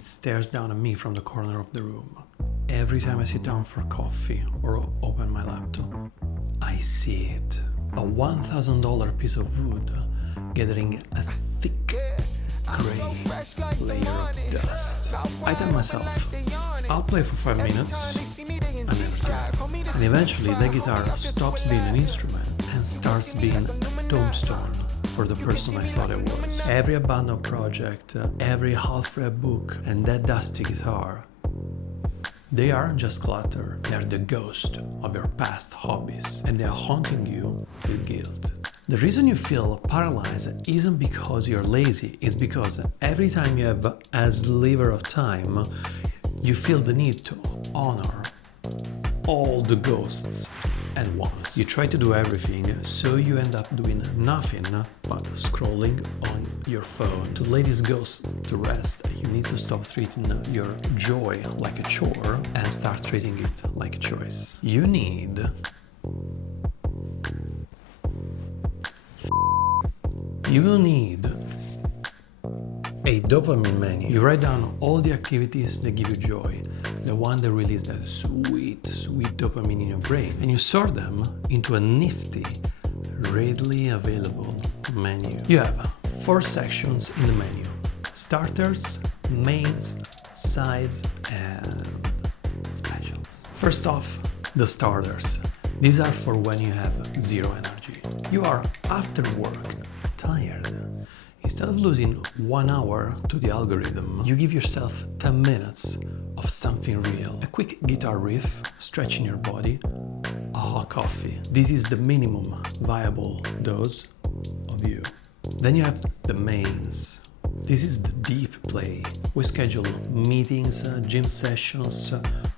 it stares down at me from the corner of the room. Every time I sit down for coffee or open my laptop, I see it. A $1,000 piece of wood gathering a thick gray layer of dust. I tell myself, I'll play for 5 minutes, I never do. And eventually the guitar stops being an instrument and starts being a tombstone for the person I thought it was. Every abandoned project, every half-read book, and that dusty guitar, they aren't just clutter, they're the ghost of your past hobbies, and they're haunting you with guilt. The reason you feel paralyzed isn't because you're lazy, it's because every time you have a sliver of time, you feel the need to honor all the ghosts at once. You try to do everything, so you end up doing nothing but scrolling on your phone. To lay these ghosts to rest, you need to stop treating your joy like a chore and start treating it like a choice. You need a dopamine menu. You write down all the activities that give you joy, the one that release that sweet dopamine in your brain, and you sort them into a nifty, readily available menu. You have 4 sections in the menu: starters, mains, sides, and specials. First off, the starters. These are for when you have zero energy. You are after work, tired. Instead of losing 1 hour to the algorithm, you give yourself 10 minutes of something real. A quick guitar riff, stretching your body, a hot coffee. This is the minimum viable dose of you. Then you have the mains. This is the deep play. We schedule meetings, gym sessions,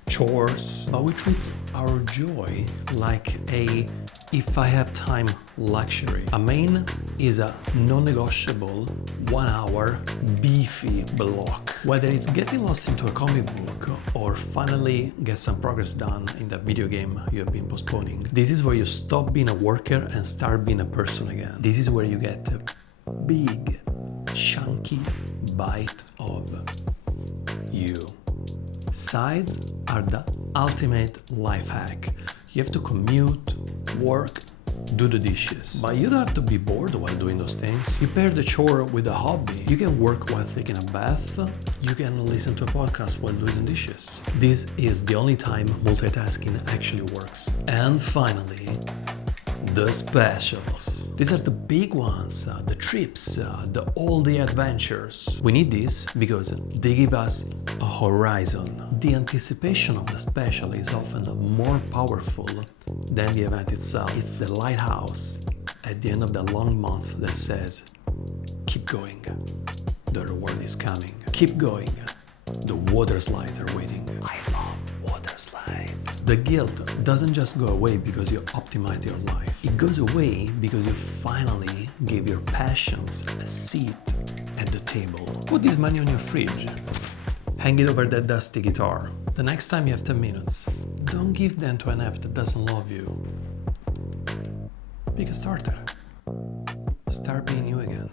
chores, but we treat our joy like a if I have time luxury. A main is a non-negotiable 1 hour beefy block. Whether it's getting lost into a comic book or finally get some progress done in that video game you have been postponing, this is where you stop being a worker and start being a person again. This is where you get a big, chunky bite of you. Sides are the ultimate life hack. You have to commute, work, do the dishes. But you don't have to be bored while doing those things. You pair the chore with a hobby. You can work while taking a bath. You can listen to a podcast while doing dishes. This is the only time multitasking actually works. And finally, the specials. These are the big ones, the trips, the all-day adventures. We need these because they give us a horizon. The anticipation of the special is often more powerful than the event itself. It's the lighthouse at the end of the long month that says, keep going, the reward is coming. Keep going, the waterslides are waiting. I love waterslides. The guilt doesn't just go away because you optimized your life. It goes away because you finally gave your passions a seat at the table. Put this money on your fridge. Hang it over that dusty guitar. The next time you have 10 minutes, don't give them to an app that doesn't love you. Pick a starter. Start being you again.